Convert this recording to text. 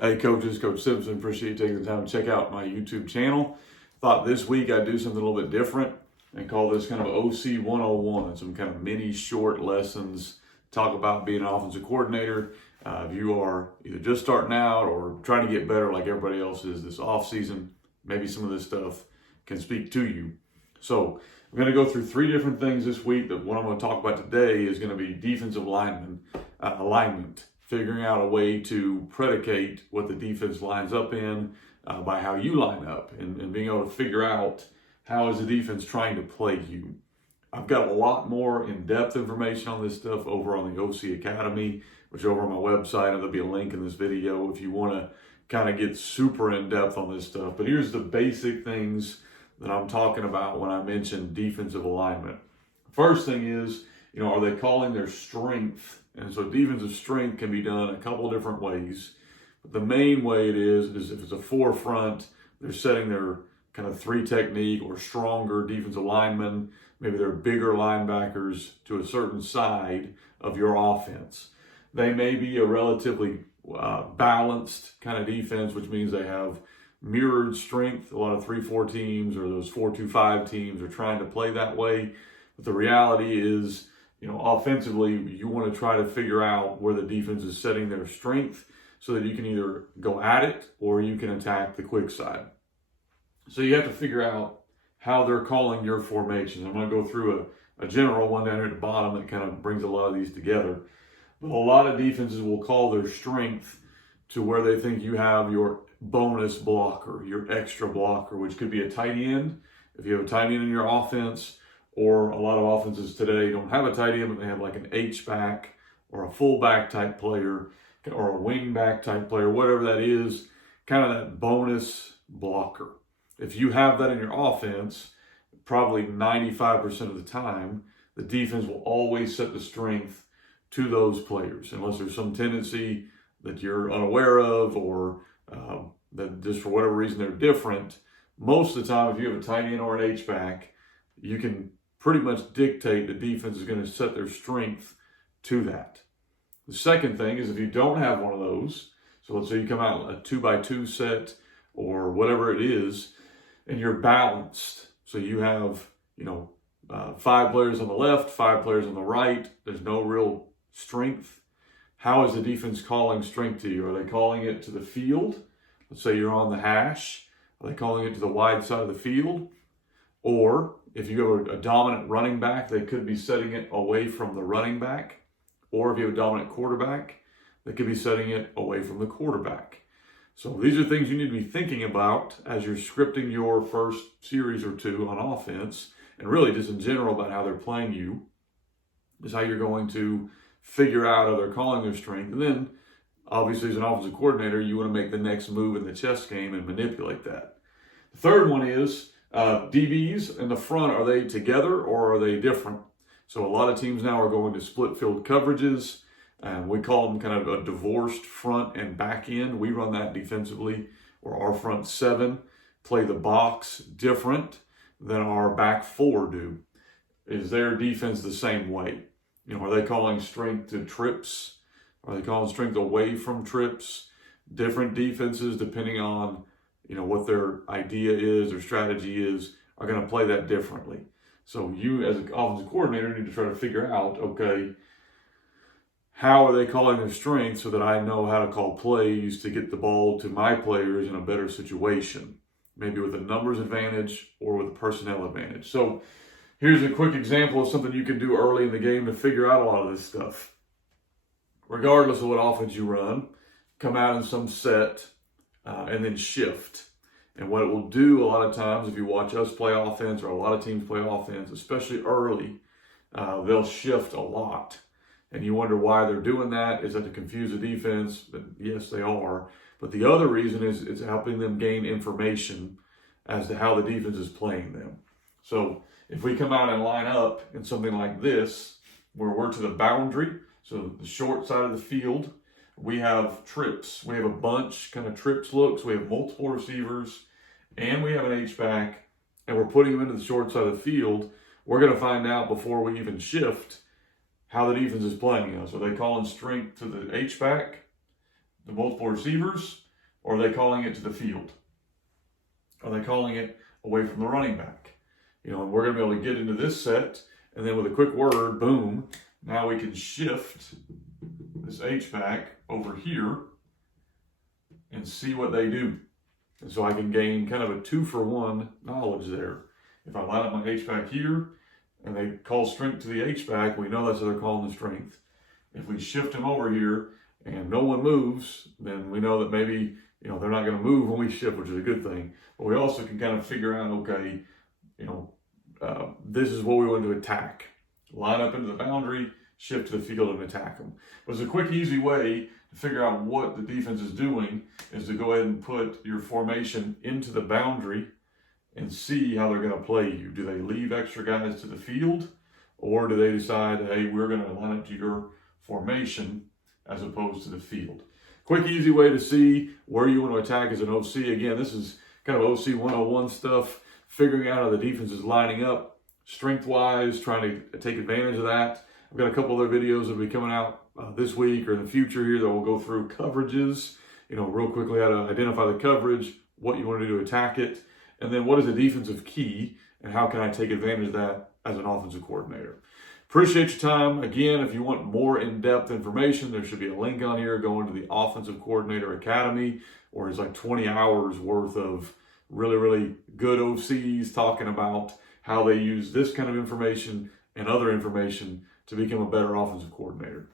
Hey coaches, Coach Simpson, appreciate you taking the time to check out my YouTube channel. Thought this week I'd do something a little bit different and call this kind of OC 101, some kind of mini short lessons, talk about being an offensive coordinator. If you are either just starting out or trying to get better like everybody else is this off season, maybe some of this stuff can speak to you. So I'm going to go through three different things this week. That what I'm going to talk about today is going to be defensive alignment, figuring out a way to predicate what the defense lines up in by how you line up and being able to figure out how is the defense trying to play you. I've got a lot more in-depth information on this stuff over on the OC Academy, which is over on my website, and there'll be a link in this video if you want to kind of get super in-depth on this stuff. But here's the basic things that I'm talking about when I mention defensive alignment. First thing is, are they calling their strength? And so defensive strength can be done a couple of different ways. But the main way it is if it's a forefront, they're setting their kind of three technique or stronger defensive linemen. Maybe they're bigger linebackers to a certain side of your offense. They may be a relatively balanced kind of defense, which means they have mirrored strength. A lot of 3-4 teams or those 4-2-5 teams are trying to play that way. But the reality is, offensively, you want to try to figure out where the defense is setting their strength so that you can either go at it or you can attack the quick side. So you have to figure out how they're calling your formations. I'm going to go through a general one down here at the bottom that kind of brings a lot of these together. But a lot of defenses will call their strength to where they think you have your bonus blocker, your extra blocker, which could be a tight end. If you have a tight end in your offense, or a lot of offenses today don't have a tight end, but they have like an H-back or a fullback type player or a wing back type player, whatever that is, kind of that bonus blocker. If you have that in your offense, probably 95% of the time, the defense will always set the strength to those players, unless there's some tendency that you're unaware of or that just for whatever reason they're different. Most of the time, if you have a tight end or an H-back, you can pretty much dictate the defense is going to set their strength to that. The second thing is if you don't have one of those, so let's say you come out a 2x2 set or whatever it is, and you're balanced. So you have, 5 players on the left, 5 players on the right. There's no real strength. How is the defense calling strength to you? Are they calling it to the field? Let's say you're on the hash. Are they calling it to the wide side of the field? Or if you have a dominant running back, they could be setting it away from the running back. Or if you have a dominant quarterback, they could be setting it away from the quarterback. So these are things you need to be thinking about as you're scripting your first series or two on offense, and really just in general about how they're playing you, is how you're going to figure out how they're calling their strength. And then, obviously, as an offensive coordinator, you want to make the next move in the chess game and manipulate that. The third one is, DBs in the front, are they together or are they different? So a lot of teams now are going to split field coverages, and we call them kind of a divorced front and back end. We run that defensively, or our front 7 play the box different than our back 4 do. Is their defense the same way? Are they calling strength to trips? Are they calling strength away from trips? Different defenses, depending on what their idea is or strategy is, are going to play that differently. So you as an offensive coordinator need to try to figure out, okay, how are they calling their strength so that I know how to call plays to get the ball to my players in a better situation, maybe with a numbers advantage or with a personnel advantage. So here's a quick example of something you can do early in the game to figure out a lot of this stuff. Regardless of what offense you run, come out in some set, and then shift. And what it will do a lot of times, if you watch us play offense or a lot of teams play offense, especially early, they'll shift a lot. And you wonder why they're doing that. Is that to confuse the defense? But yes, they are. But the other reason is it's helping them gain information as to how the defense is playing them. So if we come out and line up in something like this, where we're to the boundary, so the short side of the field, we have trips. We have a bunch kind of trips looks. We have multiple receivers, and we have an H-back, and we're putting them into the short side of the field. We're going to find out before we even shift how the defense is playing us. Are they calling strength to the H-back, the multiple receivers, Or are they calling it to the field? Are they calling it away from the running back? You know, and we're going to be able to get into this set, and then with a quick word, boom, now we can shift this H-back over here and see what they do. And so I can gain kind of a 2-for-1 knowledge there. If I line up my H-back here and they call strength to the H-back, we know that's what they're calling the strength. If we shift them over here and no one moves, then we know that maybe, you know, they're not going to move when we shift, which is a good thing. But we also can kind of figure out, okay, you know, this is what we want to attack. Line up into the boundary, shift to the field and attack them. But it's a quick, easy way to figure out what the defense is doing is to go ahead and put your formation into the boundary and see how they're going to play you. Do they leave extra guys to the field, or do they decide, hey, we're going to line up to your formation as opposed to the field? Quick, easy way to see where you want to attack as an OC. Again, this is kind of OC 101 stuff, figuring out how the defense is lining up strength-wise, trying to take advantage of that. I've got a couple other videos that will be coming out this week or in the future here that will go through coverages, you know, real quickly how to identify the coverage, what you want to do to attack it, and then what is a defensive key and how can I take advantage of that as an offensive coordinator. Appreciate your time. Again, if you want more in-depth information, there should be a link on here going to the Offensive Coordinator Academy, where it's like 20 hours worth of really, really good OCs talking about how they use this kind of information and other information to become a better offensive coordinator.